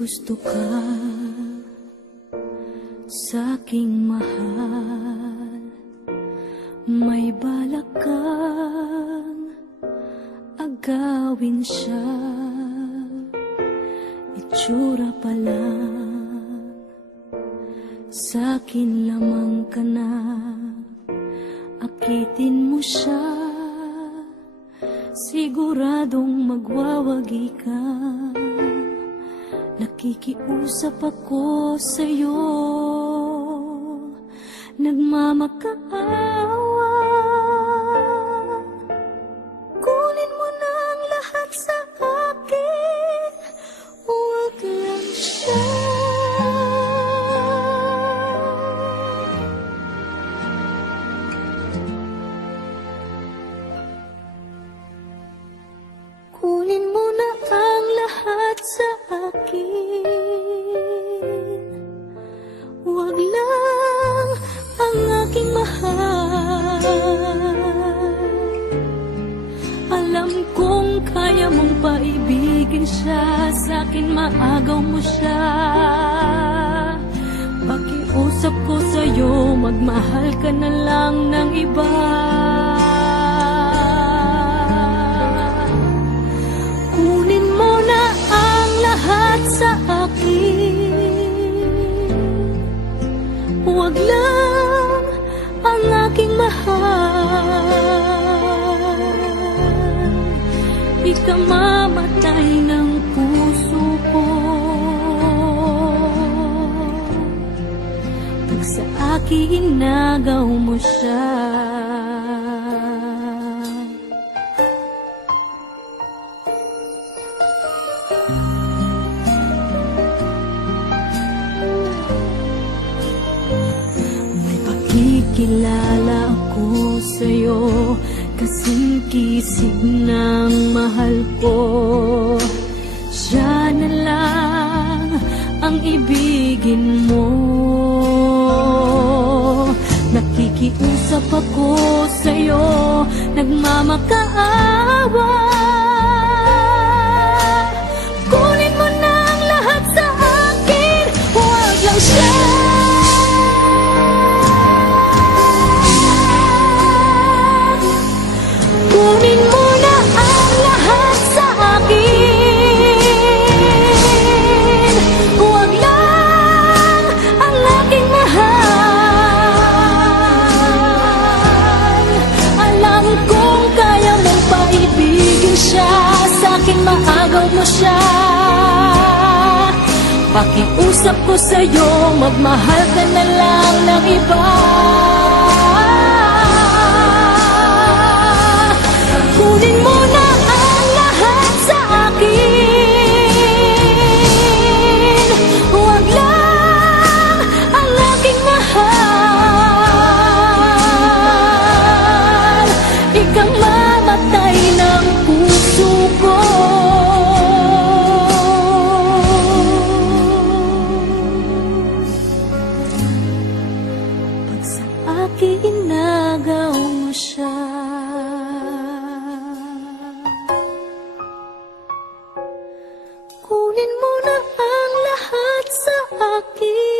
gusto ka sa'king mahal, may balak kang agawin siya. Itsura pa lang, sa'kin lamang ka na, akitin mo siya, siguradong magwawagi ka. Nakikiusap ako sa'yo, nagmamakaawa. Kunin mo na ang lahat sa akin, huwag lang siya. Kunin mo na ang lahat sa akin, huwag lang ang aking mahal. Alam kong kaya mong paibigin siya, sa'kin maagaw mo siya. Pakiusap ko sa'yo, magmahal ka na lang ng iba. Kunin mo na ang lahat sa akin, huwag lang ang aking mahal. Ikamamatay ng puso ko pag sa akin inagaw mo siya. Kilala ako sa'yo, kasing kisig ng mahal ko. Siya na lang ang ibigin mo. Nakikiusap ako sa'yo, nagmamakaawa. Kunin mo na ang lahat sa akin, huwag lang siya. Kunin mo na ang lahat sa akin, huwag lang ang aking mahal. Alam kong kaya mong paibigin siya, sa'kin maagaw mo siya. Pakiusap ko sa'yo, magmahal ka na lang ng iba. Kunin mo na ang lahat sa akin, huwag lang ang aking mahal. Ikang mamatay ng puso ko pag sa akin inagaw mo siya. Kunin mo na ang lahat sa akin.